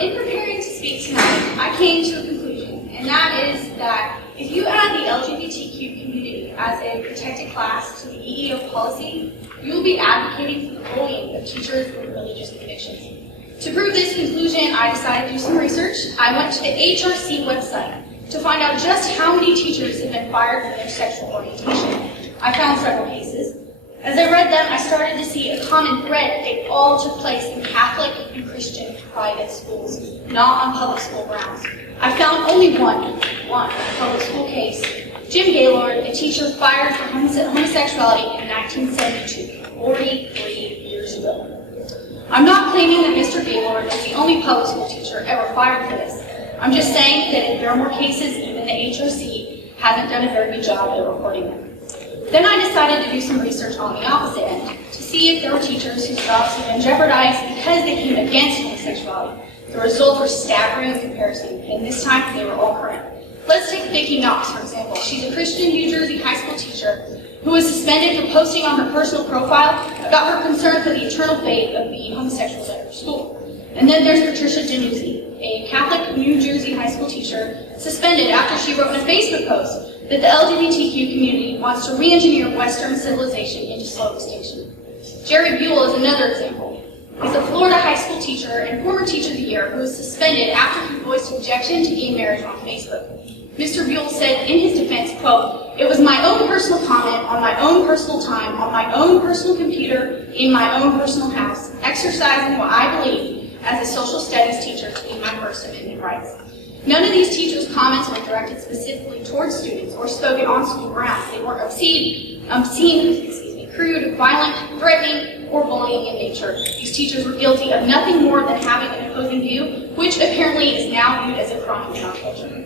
in preparing to speak tonight, I came to a conclusion, and that is that if you add the LGBTQ community as a protected class to the EEO policy, you will be advocating for the bullying of teachers with religious convictions. To prove this conclusion, I decided to do some research. I went to the HRC website to find out just how many teachers have been fired for their sexual orientation. I found several cases. As I read them, I started to see a common thread. They all took place in Catholic and Christian private schools, not on public school grounds. I found only one public school case. Jim Gaylord, a teacher fired for homosexuality in 1972, 43 years ago. I'm not claiming that Mr. Gaylord is the only public school teacher ever fired for this. I'm just saying that if there are more cases, even the HRC hasn't done a very good job at reporting them. Then I decided to do some research on the opposite end, to see if there were teachers whose jobs had been jeopardized because they came against homosexuality. The results were staggering in comparison, and this time they were all current. Let's take Vicki Knox, for example. She's a Christian New Jersey high school teacher who was suspended for posting on her personal profile about her concern for the eternal fate of the homosexuals at her school. And then there's Patricia Januzzi, a Catholic New Jersey high school teacher, suspended after she wrote in a Facebook post that the LGBTQ community wants to re-engineer Western civilization into slow extinction. Jerry Buell is another example. He's a Florida high school teacher and former Teacher of the Year who was suspended after he voiced objection to gay marriage on Facebook. Mr. Buell said in his defense, quote, "It was my own personal comment on my own personal time, on my own personal computer, in my own personal house, exercising what I believe as a social studies teacher to be my First Amendment rights." None of these teachers' comments were directed specifically towards students or spoken on school grounds. They were obscene, crude, violent, threatening, or bullying in nature. These teachers were guilty of nothing more than having an opposing view, which apparently is now viewed as a crime in our culture.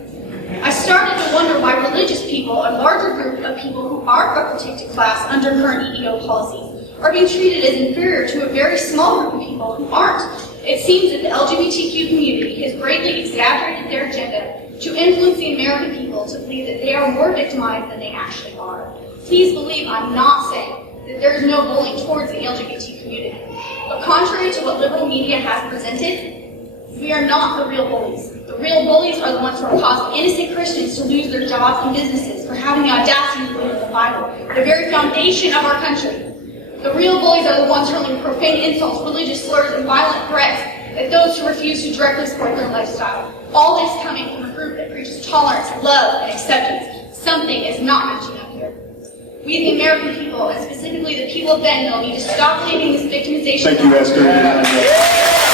I started to wonder why religious people, a larger group of people who are a protected class under current EEO policies, are being treated as inferior to a very small group of people who aren't. It seems that the LGBTQ community has greatly exaggerated their agenda to influence the American people to believe that they are more victimized than they actually are. Please believe I'm not saying that there is no bullying towards the LGBT community. But contrary to what liberal media has presented, we are not the real bullies. The real bullies are the ones who are causing innocent Christians to lose their jobs and businesses for having the audacity to believe in the Bible, the very foundation of our country. The real bullies are the ones hurling profane insults, religious slurs, and violent threats at those who refuse to directly support their lifestyle. All this coming from a group that preaches tolerance, love, and acceptance. Something is not matching up here. We, the American people, and specifically the people of Bentonville, need to stop believing this victimization. Thank you, Esther.